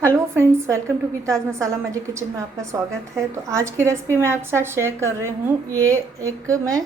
Hello friends, welcome to Geeta's masala magic kitchen में आपका स्वागत है। तो आज की रेसिपी मैं आपके साथ शेयर कर रही हूँ। ये एक मैं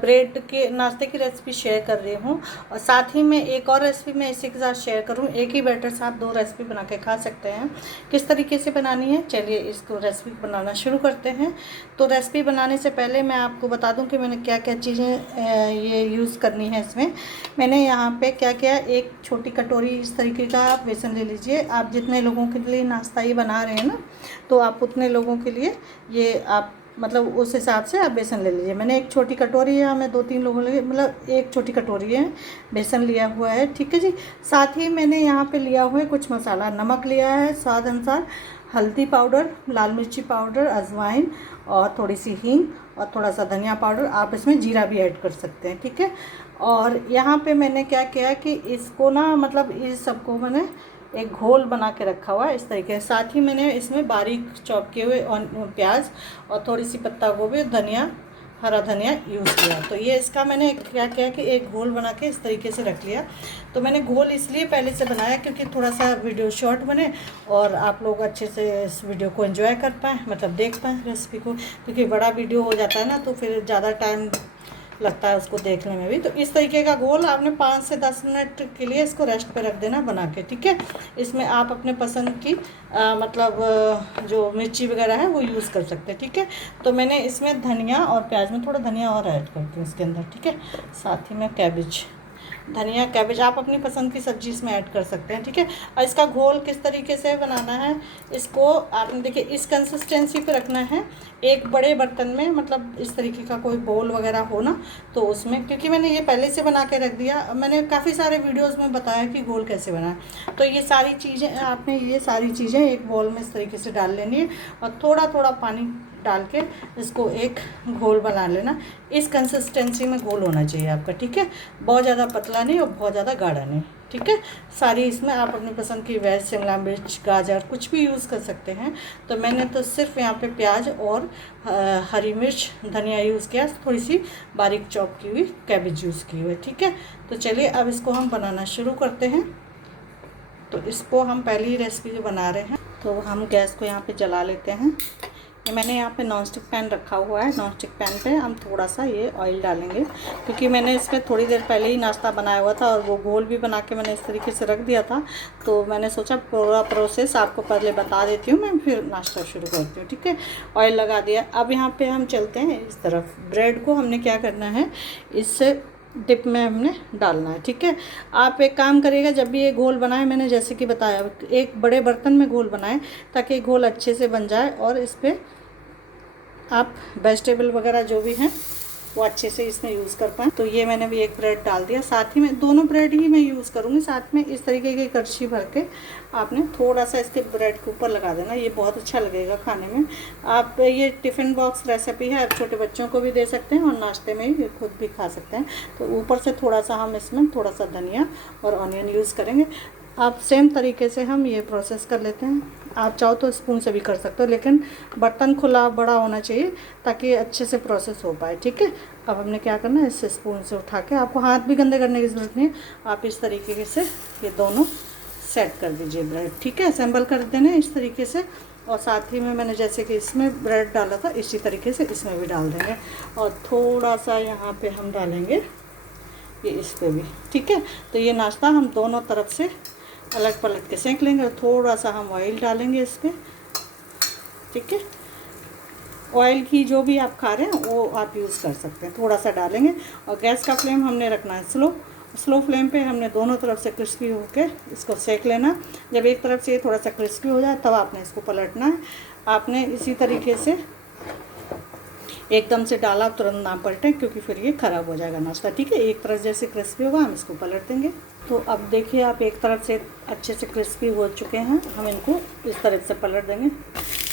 ब्रेड के नाश्ते की रेसिपी शेयर कर रही हूँ और साथ ही में एक और रेसिपी मैं इसी के साथ शेयर करूँ। एक ही बैटर से आप 2 रेसिपी बना के खा सकते हैं। किस तरीके से बनानी है, चलिए इसको रेसिपी बनाना शुरू करते हैं। तो रेसिपी बनाने से पहले मैं आपको बता दूँ कि मैंने क्या क्या चीज़ें ये यूज़ करनी है। इसमें मैंने यहाँ पे क्या क्या, एक छोटी कटोरी इस तरीके का बेसन ले लीजिए। आप जितने लोगों के लिए नाश्ता ही बना रहे हैं ना, तो आप उतने लोगों के लिए ये आप मतलब उस हिसाब से आप बेसन ले लीजिए। मैंने एक छोटी कटोरी है, मैं 2-3 लोगों के लिए मतलब एक छोटी कटोरी है बेसन लिया हुआ है, ठीक है जी। साथ ही मैंने यहाँ पे लिया हुआ है कुछ मसाला। नमक लिया है स्वाद अनुसार, हल्दी पाउडर, लाल मिर्ची पाउडर, अजवाइन और थोड़ी सी हींग और थोड़ा सा धनिया पाउडर। आप इसमें जीरा भी ऐड कर सकते हैं, ठीक है। और यहाँ पे मैंने क्या किया कि इसको ना मतलब इस सबको मैंने एक घोल बना के रखा हुआ है इस तरीके से। साथ ही मैंने इसमें बारीक चॉप किए हुए प्याज और थोड़ी सी पत्ता गोभी, धनिया, हरा धनिया यूज़ किया। तो ये इसका मैंने क्या किया कि एक घोल बना के इस तरीके से रख लिया। तो मैंने घोल इसलिए पहले से बनाया क्योंकि थोड़ा सा वीडियो शॉर्ट बने और आप लोग अच्छे से इस वीडियो को एंजॉय कर पाएँ, मतलब देख पाएँ रेसिपी को। क्योंकि बड़ा वीडियो हो जाता है ना, तो फिर ज़्यादा टाइम लगता है उसको देखने में भी। तो इस तरीके का घोल आपने 5 से 10 मिनट के लिए इसको रेस्ट पे रख देना बना के, ठीक है। इसमें आप अपने पसंद की जो मिर्ची वगैरह है वो यूज़ कर सकते हैं, ठीक है। तो मैंने इसमें धनिया और प्याज में थोड़ा धनिया और ऐड करती हूँ इसके अंदर, ठीक है। साथ ही में कैबेज, धनिया कैबेज आप अपनी पसंद की सब्ज़ी इसमें ऐड कर सकते हैं, ठीक है। और इसका घोल किस तरीके से बनाना है, इसको आपने देखिए इस कंसिस्टेंसी पे रखना है। एक बड़े बर्तन में, मतलब इस तरीके का कोई बोल वगैरह हो ना, तो उसमें, क्योंकि मैंने ये पहले से बना के रख दिया। मैंने काफ़ी सारे वीडियोज़ में बताया कि घोल कैसे बनाए। तो ये सारी चीज़ें आपने एक बोल में इस तरीके से डाल लेनी है और थोड़ा थोड़ा पानी डाल के इसको एक घोल बना लेना। इस कंसिस्टेंसी में घोल होना चाहिए आपका, ठीक है। बहुत ज़्यादा पतला नहीं और बहुत ज़्यादा गाढ़ा नहीं, ठीक है। सारी इसमें आप अपनी पसंद की वेज, शिमला मिर्च, गाजर कुछ भी यूज़ कर सकते हैं। तो मैंने तो सिर्फ यहाँ पे प्याज और हरी मिर्च, धनिया यूज़ किया, थोड़ी सी बारीक चॉप की हुई कैबेज यूज़ की हुई, ठीक है। तो चलिए अब इसको हम बनाना शुरू करते हैं। तो इसको हम पहली रेसिपी जो बना रहे हैं, तो हम गैस को यहाँ पे जला लेते हैं। ये मैंने यहाँ पे नॉन स्टिक पैन रखा हुआ है। नॉन स्टिक पैन पे हम थोड़ा सा ये ऑयल डालेंगे, क्योंकि मैंने इसमें थोड़ी देर पहले ही नाश्ता बनाया हुआ था और वो घोल भी बना के मैंने इस तरीके से रख दिया था। तो मैंने सोचा पूरा प्रोसेस आपको पहले बता देती हूँ, मैं फिर नाश्ता शुरू करती हूँ, ठीक है। ऑयल लगा दिया। अब यहाँ पर हम चलते हैं इस तरफ। ब्रेड को हमने क्या करना है, इससे डिप में हमने डालना है, ठीक है। आप एक काम करिएगा, जब भी ये घोल बनाए, मैंने जैसे कि बताया, एक बड़े बर्तन में घोल बनाएं ताकि घोल अच्छे से बन जाए और इस पर आप वेजिटेबल वगैरह जो भी हैं वो अच्छे से इसमें यूज़ कर पाएँ। तो ये मैंने भी एक ब्रेड डाल दिया। साथ ही में दोनों ब्रेड ही मैं यूज़ करूँगी। साथ में इस तरीके की कड़छी भर के आपने थोड़ा सा इसके ब्रेड के ऊपर लगा देना, ये बहुत अच्छा लगेगा खाने में। आप ये टिफ़िन बॉक्स रेसिपी है, आप छोटे बच्चों को भी दे सकते हैं और नाश्ते में ही खुद भी खा सकते हैं। तो ऊपर से थोड़ा सा हम इसमें थोड़ा सा धनिया और ऑनियन यूज़ करेंगे। आप सेम तरीके से हम ये प्रोसेस कर लेते हैं। आप चाहो तो स्पून से भी कर सकते हो, लेकिन बर्तन खुला बड़ा होना चाहिए ताकि अच्छे से प्रोसेस हो पाए, ठीक है। अब हमने क्या करना है, इस स्पून से उठा के, आपको हाथ भी गंदे करने की ज़रूरत नहीं है। आप इस तरीके से ये दोनों सेट कर दीजिए ब्रेड, ठीक है। असेंबल कर देना इस तरीके से। और साथ ही में मैंने जैसे कि इसमें ब्रेड डाला था, इसी तरीके से इसमें भी डाल देंगे। और थोड़ा सा यहाँ पे हम डालेंगे ये इस पर भी, ठीक है। तो ये नाश्ता हम दोनों तरफ से अलग पलट के सेंक लेंगे और थोड़ा सा हम ऑयल डालेंगे इस पर, ठीक है। ऑयल की जो भी आप खा रहे हैं वो आप यूज़ कर सकते हैं, थोड़ा सा डालेंगे। और गैस का फ्लेम हमने रखना है स्लो फ्लेम पे। हमने दोनों तरफ से क्रिस्पी होके इसको सेक लेना। जब एक तरफ से ये थोड़ा सा क्रिस्पी हो जाए तब आपने इसको पलटना है। आपने इसी तरीके से एकदम से डाला तुरंत ना पलटें, क्योंकि फिर ये ख़राब हो जाएगा नाश्ता, ठीक है। एक तरफ जैसे क्रिस्पी होगा हम इसको पलट देंगे। तो अब देखिए आप एक तरफ से अच्छे से क्रिस्पी हो चुके हैं, हम इनको इस तरफ से पलट देंगे।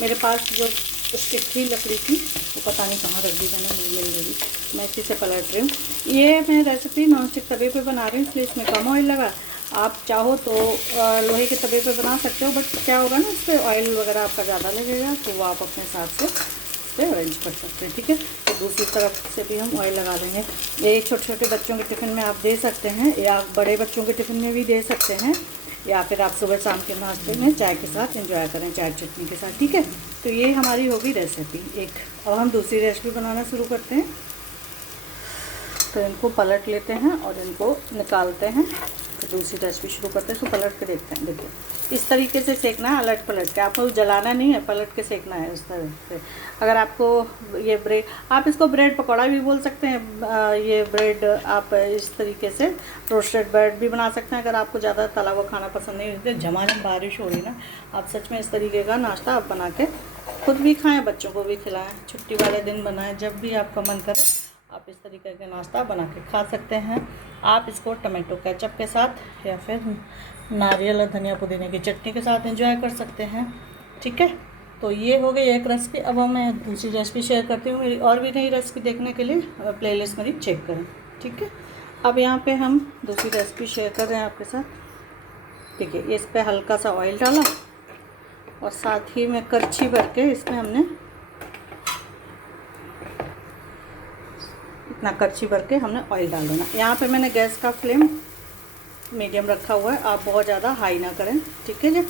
मेरे पास जो स्टिक थी लकड़ी की, वो पता नहीं कहाँ रख दी मैंने, मुझे मिल गई, मैं इसी से पलट रही हूँ। ये मैं रेसिपी नॉन स्टिक तवे पे बना रही हूँ, इसलिए इसमें कम ऑयल लगा। आप चाहो तो लोहे के तवे पे बना सकते हो, बट क्या होगा ना, इस पर ऑयल वगैरह आपका ज़्यादा लगेगा, तो वो आप अपने हिसाब से इस पर अरेंज कर सकते हैं, ठीक है। तो दूसरी तरफ से भी हम ऑयल लगा देंगे। ये छोटे छोटे बच्चों के टिफ़िन में आप दे सकते हैं, या बड़े बच्चों के टिफ़िन में भी दे सकते हैं। या फिर आप सुबह शाम के नाश्ते में चाय के साथ एंजॉय करें, चाय चटनी के साथ। ठीक है, तो ये हमारी होगी रेसिपी एक। अब हम दूसरी रेसिपी बनाना शुरू करते हैं। तो इनको पलट लेते हैं और इनको निकालते हैं, तो दूसरी रेसिपी शुरू करते हैं। इसको पलट के देखते हैं। देखिए इस तरीके से सेकना है, अलट पलट के, आपको जलाना नहीं है, पलट के सेकना है इस तरह से। अगर आपको ये ब्रेड, आप इसको ब्रेड पकौड़ा भी बोल सकते हैं। ये ब्रेड आप इस तरीके से रोस्टेड ब्रेड भी बना सकते हैं। अगर आपको ज़्यादा तला हुआ खाना पसंद नहीं होता, झमाझम बारिश हो रही ना, आप सच में इस तरीके का नाश्ता आप बना के खुद भी खाएँ, बच्चों को भी खिलाएँ, छुट्टी वाले दिन बनाएँ, जब भी आपका मन करे आप इस तरीके का नाश्ता बना के खा सकते हैं। आप इसको टमाटो केचप के साथ या फिर नारियल और धनिया पुदीने की चटनी के साथ एंजॉय कर सकते हैं। ठीक है, तो ये हो गई एक रेसिपी। अब मैं दूसरी रेसिपी शेयर करती हूँ। मेरी और भी नई रेसिपी देखने के लिए प्लेलिस्ट मेरी चेक करें। ठीक है, अब यहाँ पे हम दूसरी रेसिपी शेयर कर रहे हैं आपके साथ। देखिए इस पर हल्का सा ऑयल डाला और साथ ही में करछी भर के इसमें हमने इतना करछी भर के हमने ऑयल डाल देना। यहाँ पे मैंने गैस का फ्लेम मीडियम रखा हुआ है, आप बहुत ज़्यादा हाई ना करें। ठीक है जी,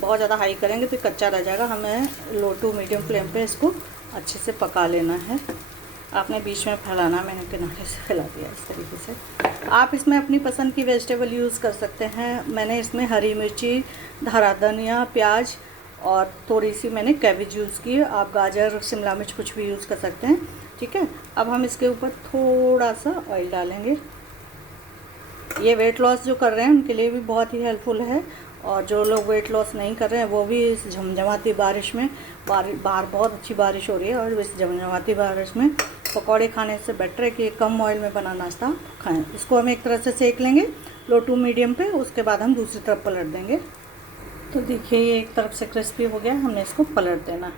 बहुत ज़्यादा हाई करेंगे तो कच्चा रह जाएगा। हमें लो टू मीडियम फ्लेम पे इसको अच्छे से पका लेना है। आपने बीच में फैलाना, मैंने किनारे से फैला दिया इस तरीके से। आप इसमें अपनी पसंद की वेजिटेबल यूज़ कर सकते हैं। मैंने इसमें हरी मिर्ची, हरा धनिया, प्याज और थोड़ी सी मैंने कैबेज यूज़ की है। आप गाजर, शिमला मिर्च कुछ भी यूज़ कर सकते हैं। ठीक है, अब हम इसके ऊपर थोड़ा सा ऑयल डालेंगे। ये वेट लॉस जो कर रहे हैं उनके लिए भी बहुत ही हेल्पफुल है, और जो लोग वेट लॉस नहीं कर रहे हैं वो भी इस झमझमाती बारिश में, बाहर बहुत अच्छी बारिश हो रही है, और इस झमझमाती बारिश में पकौड़े खाने से बेटर है कि कम ऑयल में बना नाश्ता खाएं। इसको हम एक तरह से सेक लेंगे लो टू मीडियम पे, उसके बाद हम दूसरी तरफ पलट देंगे। तो देखिए ये एक तरफ से क्रिस्पी हो गया, हमने इसको पलट देना।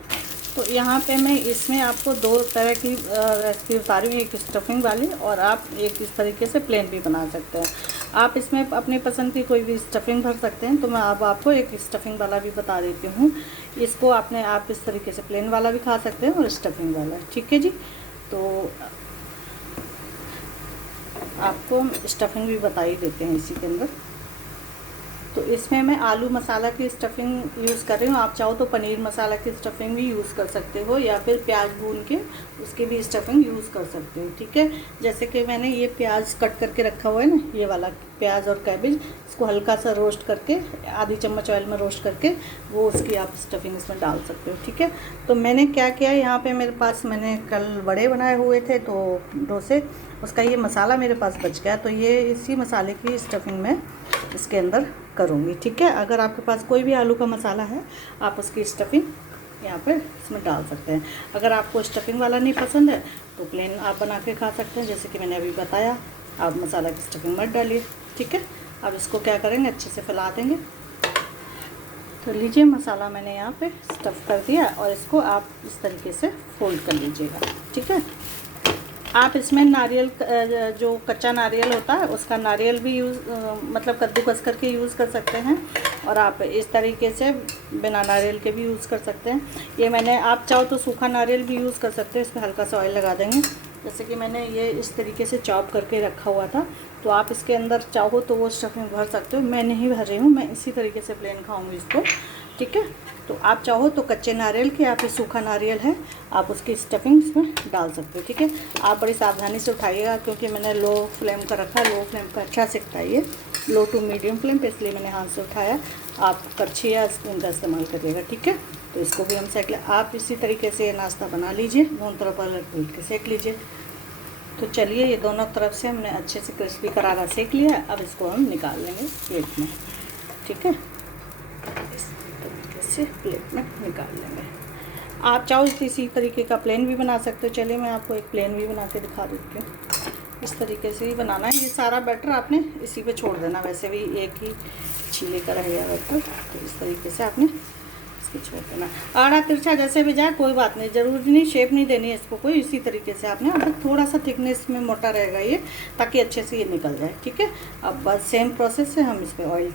तो यहाँ पे मैं इसमें आपको दो तरह की रेसिपी बता रही हूँ, एक स्टफिंग वाली और आप एक इस तरीके से प्लेन भी बना सकते हैं। आप इसमें अपनी पसंद की कोई भी स्टफिंग भर सकते हैं। तो मैं अब आपको एक स्टफिंग वाला भी बता देती हूँ। इसको आप इस तरीके से प्लेन वाला भी खा सकते हैं और स्टफिंग वाला। ठीक है जी, तो आपको स्टफिंग भी बता ही देते हैं इसी के अंदर। तो इसमें मैं आलू मसाला की स्टफिंग यूज़ कर रही हूँ। आप चाहो तो पनीर मसाला की स्टफिंग भी यूज़ कर सकते हो, या फिर प्याज भून के उसकी भी स्टफिंग यूज़ कर सकते हो। ठीक है, जैसे कि मैंने ये प्याज कट करके रखा हुआ है ना, ये वाला प्याज और कैबेज, इसको हल्का सा रोस्ट करके आधी चम्मच ऑयल में रोस्ट करके वो उसकी आप स्टफिंग इसमें डाल सकते हो। ठीक है, तो मैंने क्या किया, यहाँ पे मेरे पास मैंने कल बड़े बनाए हुए थे तो डोसे, उसका ये मसाला मेरे पास बच गया, तो ये इसी मसाले की स्टफिंग में इसके अंदर करूँगी। ठीक है, अगर आपके पास कोई भी आलू का मसाला है आप उसकी स्टफिंग यहाँ पर इसमें डाल सकते हैं। अगर आपको स्टफिंग वाला नहीं पसंद है तो प्लेन आप बना के खा सकते हैं, जैसे कि मैंने अभी बताया। आप मसाला की स्टफिंग मत डालिए। ठीक है, अब इसको क्या करेंगे, अच्छे से फैला देंगे। तो लीजिए मसाला मैंने यहाँ पे स्टफ़ कर दिया, और इसको आप इस तरीके से फोल्ड कर लीजिएगा। ठीक है, आप इसमें नारियल, जो कच्चा नारियल होता है उसका नारियल भी मतलब कद्दूकस करके यूज़ कर सकते हैं, और आप इस तरीके से बिना नारियल के भी यूज़ कर सकते हैं। ये मैंने, आप चाहो तो सूखा नारियल भी यूज़ कर सकते हैं। इसमें हल्का सा ऑयल लगा देंगे, जैसे कि मैंने ये इस तरीके से चॉप करके रखा हुआ था, तो आप इसके अंदर चाहो तो वो स्टफिंग भर सकते हो। मैं नहीं भर रही हूँ, मैं इसी तरीके से प्लेन खाऊंगी इसको। ठीक है, तो आप चाहो तो कच्चे नारियल के या फिर सूखा नारियल है, आप उसकी स्टफिंग इसमें डाल सकते हो। ठीक है, आप बड़ी सावधानी से उठाइएगा, क्योंकि मैंने लो फ्लेम का रखा, लो फ्लेम का अच्छा से उठाइए, लो टू मीडियम फ्लेम पे, इसलिए मैंने हाथ से उठाया। आप करछी या स्पून का इस्तेमाल करिएगा। ठीक है, तो इसको भी हम सेक लें। आप इसी तरीके से नाश्ता बना लीजिए, दोनों तरफ पलट के सेक लीजिए। तो चलिए, ये दोनों तरफ से हमने अच्छे से क्रिस्पी करारा सेक लिया। अब इसको हम निकाल लेंगे प्लेट में। ठीक है, इस तरीके से प्लेट में निकाल लेंगे। आप चाहो इसी तरीके का प्लेन भी बना सकते हो। चलिए मैं आपको एक प्लेन भी बना के दिखा देती हूँ। इस तरीके से ही बनाना है। ये सारा बैटर आपने इसी पे छोड़ देना, वैसे भी एक ही छीले का रहेगा बैटर, तो इस तरीके से आपने इसको छोड़ देना। आड़ा तिरछा जैसे भी जाए कोई बात नहीं, ज़रूरी नहीं शेप नहीं देनी है इसको कोई। इसी तरीके से आपने, अब थोड़ा सा थिकनेस में मोटा रहेगा ये, ताकि अच्छे से ये निकल जाए। ठीक है, अब बस सेम प्रोसेस से हम इस पर ऑयल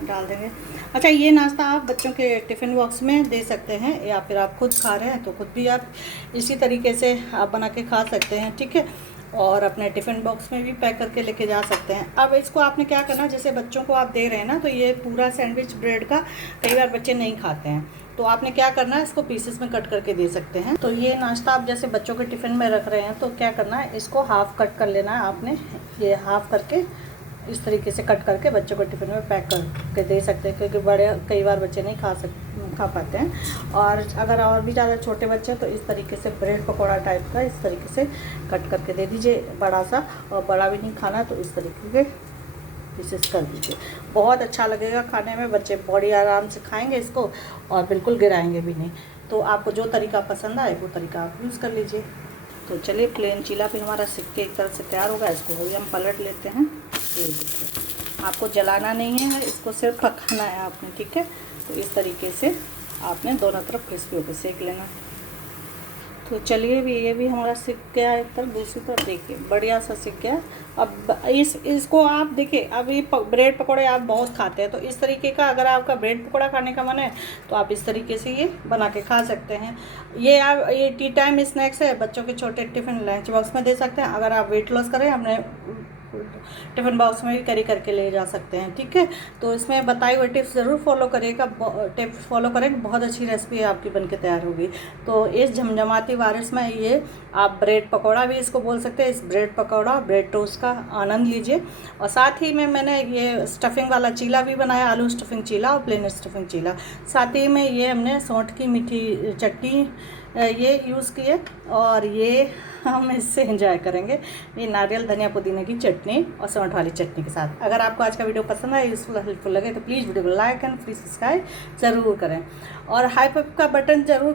डाल देंगे। अच्छा, ये नाश्ता आप बच्चों के टिफ़िन बॉक्स में दे सकते हैं, या फिर आप खुद खा रहे हैं तो खुद भी आप इसी तरीके से आप बना के खा सकते हैं। ठीक है, और अपने टिफ़िन बॉक्स में भी पैक करके लेके जा सकते हैं। अब इसको आपने क्या करना, जैसे बच्चों को आप दे रहे हैं ना, तो ये पूरा सैंडविच ब्रेड का कई बार बच्चे नहीं खाते हैं, तो आपने क्या करना है, इसको पीसेस में कट करके दे सकते हैं। तो ये नाश्ता आप जैसे बच्चों के टिफ़िन में रख रहे हैं तो क्या करना है, इसको हाफ़ कट कर लेना है आपने। ये हाफ़ करके इस तरीके से कट करके बच्चों को टिफ़िन में पैक करके दे सकते हैं, क्योंकि बड़े कई बार बच्चे नहीं खा पाते हैं। और अगर और भी ज़्यादा छोटे बच्चे हैं तो इस तरीके से ब्रेड पकौड़ा टाइप का इस तरीके से कट करके दे दीजिए बड़ा सा। और बड़ा भी नहीं खाना तो इस तरीके के पीसेस कर दीजिए, बहुत अच्छा लगेगा खाने में। बच्चे बड़ी आराम से खाएंगे इसको और बिल्कुल गिराएंगे भी नहीं। तो आपको जो तरीका पसंद आए वो तरीका आप यूज़ कर लीजिए। तो चलिए, प्लेन चीला भी हमारा सिक के एक तरह से तैयार होगा, इसको भी हम पलट लेते हैं। ये देखिए, आपको जलाना नहीं है, इसको सिर्फ पकाना है आपने, ठीक है। तो इस तरीके से आपने दोनों तरफ क्रिस्पी होकर सेक लेना। तो चलिए, भी ये भी हमारा सिक गया एक तरफ, दूसरी तरफ देखिए बढ़िया सा सिक गया। अब इसको आप देखिए, अब ये ब्रेड पकौड़े आप बहुत खाते हैं, तो इस तरीके का अगर आपका ब्रेड पकौड़ा खाने का मन है तो आप इस तरीके से ये बना के खा सकते हैं। ये टी टाइम स्नैक्स है, बच्चों के छोटे टिफ़िन लंच बॉक्स में दे सकते हैं। अगर आप वेट लॉस करें, अपने टिफ़िन बॉक्स में भी कैरी करके ले जा सकते हैं, ठीक है। तो इसमें बताई हुई टिप्स ज़रूर फॉलो करिएगा, टिप्स फॉलो करें, बहुत अच्छी रेसिपी आपकी बनके तैयार होगी। तो इस झमझमाती बारिश में ये आप ब्रेड पकौड़ा भी इसको बोल सकते हैं, इस ब्रेड पकौड़ा ब्रेड टोस्ट का आनंद लीजिए। और साथ ही में मैंने ये स्टफिंग वाला चीला भी बनाया, आलू स्टफिंग चीला और प्लेन स्टफिंग चीला। साथ ही में ये हमने सौंठ की मीठी चटनी ये यूज़ किए, और ये हम इससे एंजॉय करेंगे, ये नारियल धनिया पुदीने की चटनी और सौंठ वाली चटनी के साथ। अगर आपको आज का वीडियो पसंद आए, यूज़फुल हेल्पफुल लगे तो प्लीज़ वीडियो को लाइक एंड प्लीज़ सब्सक्राइब ज़रूर करें, और हाई का बटन ज़रूर